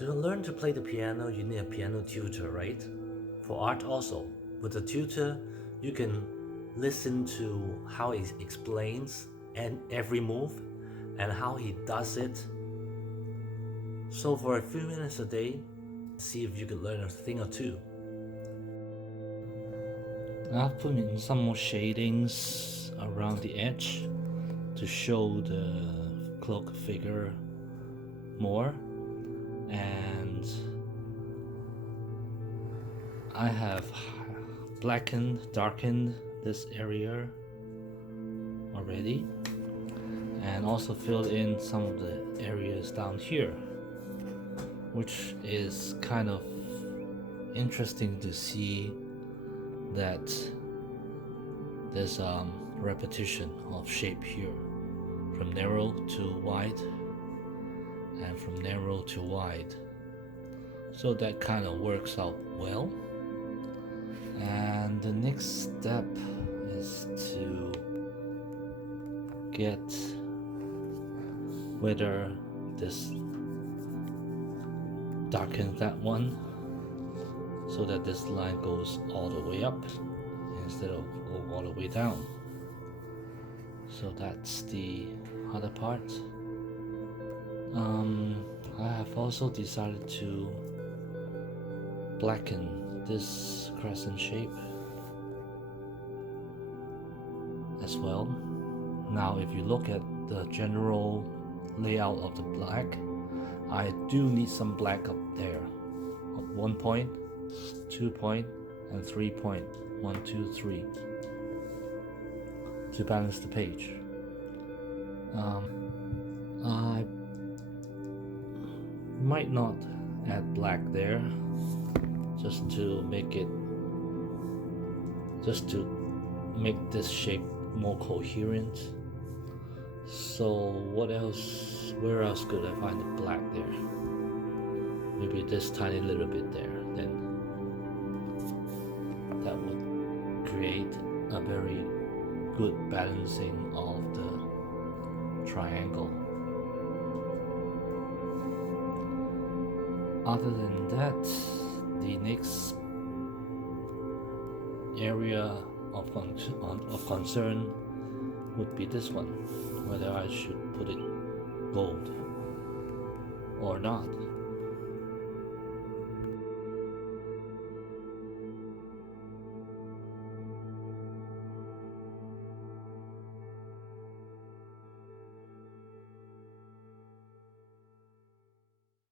To learn to play the piano, you need a piano tutor, right? For art also. With a tutor, you can listen to how he explains and every move and how he does it. So for a few minutes a day, see if you could learn a thing or two. I've put in some more shadings around the edge to show the cloak figure more, and I have darkened this area already, and also filled in some of the areas down here, which is kind of interesting to see that there's repetition of shape here, from narrow to wide and from narrow to wide. So that kind of works out well. And the next step is to get whether this darkens that one so that this line goes all the way up instead of go all the way down. So that's the other part. I have also decided to blacken this crescent shape as well. Now if you look at the general layout of the black, I do need some black up there. 1 point, 2 point, and 3 point. 1, 2, 3 to balance the page. I might not add black there, just to make this shape more coherent. So where else could I find the black there? Maybe this tiny little bit there, then that would create a very good balancing of the triangle. Other than that, the next area of concern would be this one, whether I should put it gold or not.